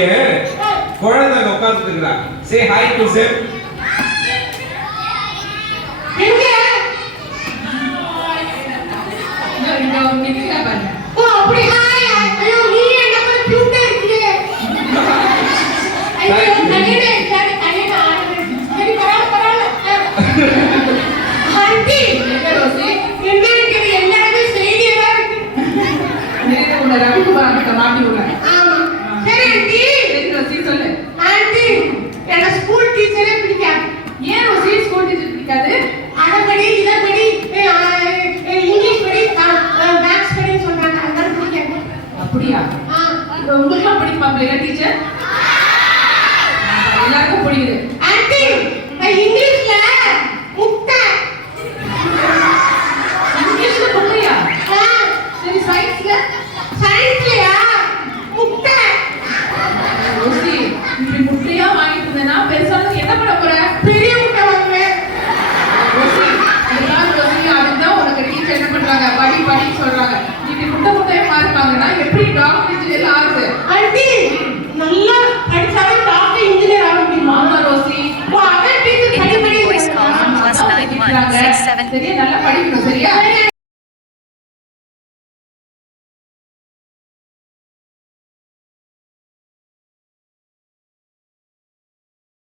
அப்படியே குழந்தை உட்கார்ந்துட்டு இருக்கா. Say hi to them. எங்க இங்க நிக்கல பாருங்க. ஓ அப்படி ஹாய் ஐயோ நீ என்ன மாதிரி கியூட்டா இருக்கீங்க. ஐயோ கண்ணே சரி சரி பரவாயில்லை. ஆண்டி எங்க ரோசி என்ன இருக்குது எல்லாமே செய்தியா இருக்கு. நீங்க உங்க ரவிக்குமார் மாட்டி விடுங்க. ஆமா சரி ஆண்டி சரி ரோசி சொல்லு. ஆண்டி எனக்கு ஸ்கூல் டீச்சரே பிடிக்காது. ஏன் ரோசி ஸ்கூல் டீச்சர் பிடிக்காது? அதபடி இதபடி இங்கிலீஷ் படி மேத்ஸ் படி சொல்றாங்க அதனால பிடிக்காது. அப்படியா? இப்போ உங்களுக்கு பிடிக்குமா பிள்ளைங்க டீச்சர்? எல்லாருக்கும் பிடிக்குது. ஆண்டி இங்கிலீஷ்ல முட்டை. இங்கிலீஷ்ல முட்டையா? சரி சயின்ஸ்ல? சயின்ஸ்லயா முட்டை. ரோசி இப்படி முட்டையா வாங்கிட்டு இருந்தேன்னா பெருசாக என்ன பண்ண போற? பெரிய முட்டை வாங்குவேன். ரோசி இதெல்லாம் ரோசி அதுதான் உனக்கு டீச்சர் என்ன பண்றாங்க படி படின்னு சொல்றாங்க. இப்படி முட்டையா இருப்பாங்கன்னா எப்படி டாக்டர் இன்ஜினியர் ஆகுது? ஆண்டி நல்லா படிச்சாலே டாக்டர் இன்ஜினியர் ஆக முடியுமா? ஆமா ரோசி. அதான் டீச்சர் படி படி Incoming voice call from +91 67. சரியா நல்லா படிக்கணும் சரியா?